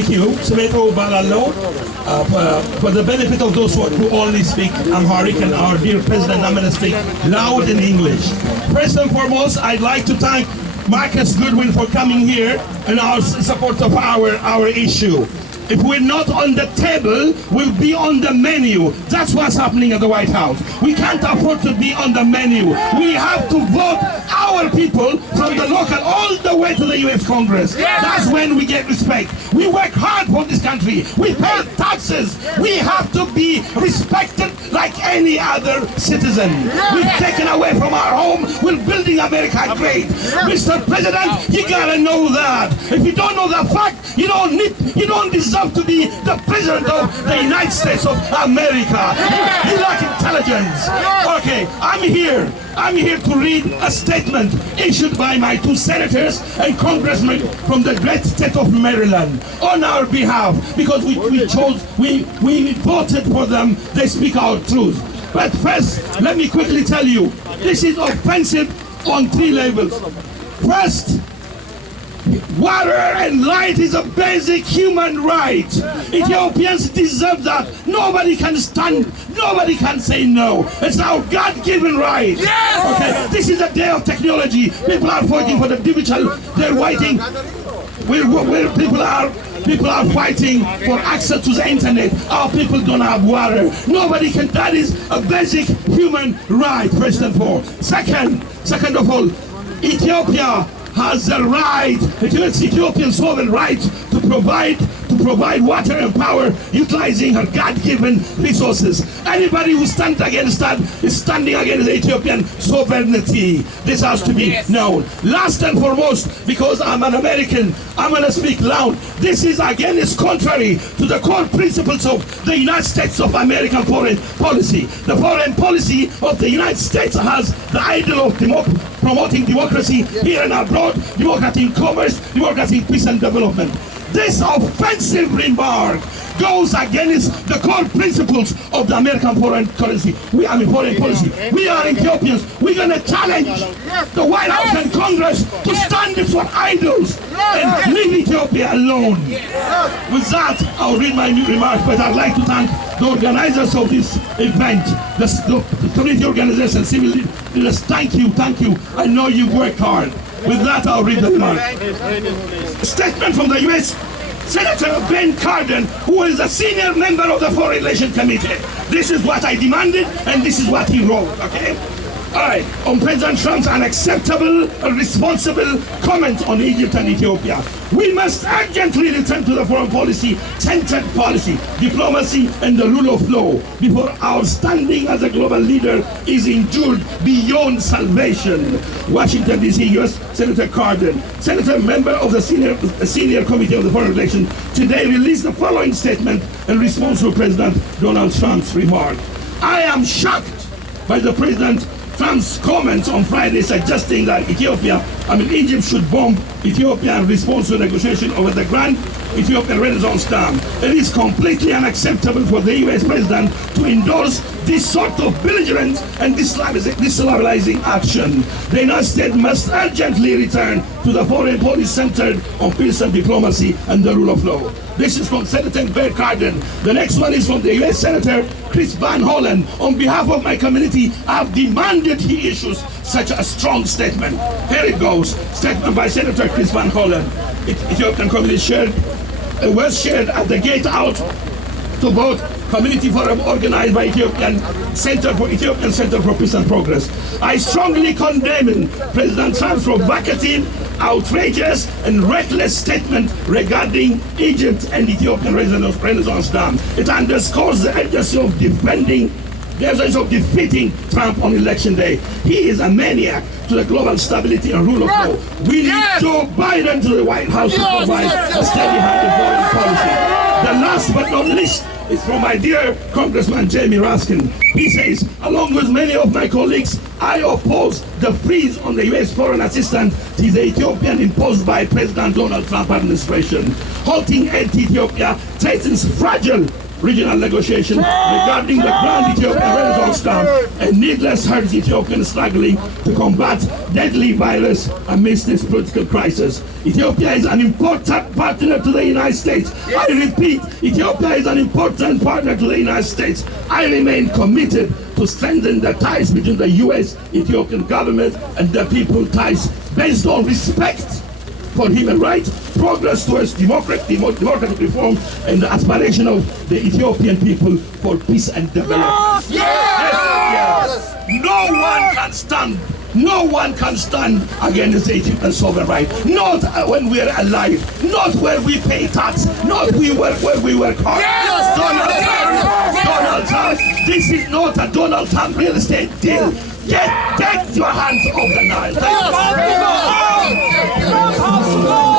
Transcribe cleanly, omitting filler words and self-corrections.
Thank you. Semeto Balalo. For the benefit of those who only speak Amharic and our dear President, I'm going to speak loud in English. First and foremost, I'd like to thank Marcus Goodwin for coming here and our support of our issue. If we're not on the table, we'll be on the menu. That's what's happening at the White House. We can't afford to be on the menu. We have to vote our people from the local all the way to the U.S. Congress. That's when we get respect. We work hard for this country. We pay taxes. We have to be respected like any other citizen. We've taken away from our home. We're building America great. Mr. President, you gotta know that. If you don't know that fact, you don't deserve to be the President of the United States of America. You lack intelligence. Okay, I'm here to read a statement issued by my two senators and congressmen from the great state of Maryland on our behalf, because we voted for them. They speak our truth. But first, let me quickly tell you, this is offensive on 3 levels. First, water and light is a basic human right. Ethiopians deserve that. Nobody can say no. It's our God-given right. Yes! Okay, this is a day of technology. People are fighting for the digital. They're waiting. Where people are fighting for access to the internet. Our people don't have water. Nobody can. That is a basic human right, first and foremost. Second of all, Ethiopia has the right, it's Ethiopian sovereign right to provide water and power utilizing her God-given resources. Anybody who stands against that is standing against Ethiopian sovereignty. This has to be known. Last and foremost, because I'm an American, I'm going to speak loud. This is again is contrary to the core principles of the United States of American foreign policy. The foreign policy of the United States has the ideal of promoting democracy here and abroad, democracy in commerce, democracy in peace and development. This offensive remark goes against the core principles of the American foreign policy. We are Ethiopians. We're going to challenge the White House and Congress to stand for idols and leave Ethiopia alone. With that, I'll read my new remarks, but I'd like to thank the organizers of this event, the community organization, civil leaders. Thank you. I know you've worked hard. With that, I'll read the remark. A statement from the U.S. Senator Ben Cardin, who is a senior member of the Foreign Relations Committee. This is what I demanded, and this is what he wrote, okay? All right, on President Trump's unacceptable, irresponsible comments on Egypt and Ethiopia. We must urgently return to the foreign policy-centered policy, diplomacy, and the rule of law before our standing as a global leader is injured beyond salvation. Washington, D.C., U.S. Senator Cardin, senator member of the senior committee of the Foreign Relations, today released the following statement in response to President Donald Trump's remark. I am shocked by the President Trump's comments on Friday suggesting that Egypt should bomb Ethiopia in response to negotiation over the Grand Ethiopian Renaissance Dam. It is completely unacceptable for the U.S. President to endorse this sort of belligerent and destabilizing action. The United States must urgently return to the foreign policy centered on peace and diplomacy and the rule of law. This is from Senator Ben Cardin. The next one is from the U.S. Senator Chris Van Hollen. On behalf of my community, I've demanded he issues such a strong statement. Here it goes. Statement by Senator Chris Van Hollen. Ethiopian community was shared at the gate out to vote community forum organized by Ethiopian Center for Peace and Progress. I strongly condemn President Trump's provocative, outrageous, and reckless statement regarding Egypt and Ethiopian Renaissance Dam. It underscores the urgency of defeating Trump on election day. He is a maniac to the global stability and rule of law. We need Joe Biden to the White House to provide a steady-handed foreign policy. The last but not least is from my dear Congressman Jamie Raskin. He says, along with many of my colleagues, I oppose the freeze on the U.S. foreign assistance to the Ethiopian imposed by President Donald Trump administration. Halting aid to Ethiopia threatens fragile regional negotiation regarding the Grand Ethiopian Renaissance Dam, and needless hurt Ethiopians struggling to combat deadly virus amidst this political crisis. Ethiopia is an important partner to the United States. I repeat, Ethiopia is an important partner to the United States. I remain committed to strengthen the ties between the U.S. Ethiopian government and the people, ties based on respect for human rights, progress towards democratic reform, and the aspiration of the Ethiopian people for peace and development. Yes. No one can stand against the Ethiopian sovereign right. Not when we are alive, not where we pay tax, not where we work hard. Donald Trump, this is not a Donald Trump real estate deal. Get your hands off the Nile. Thank you.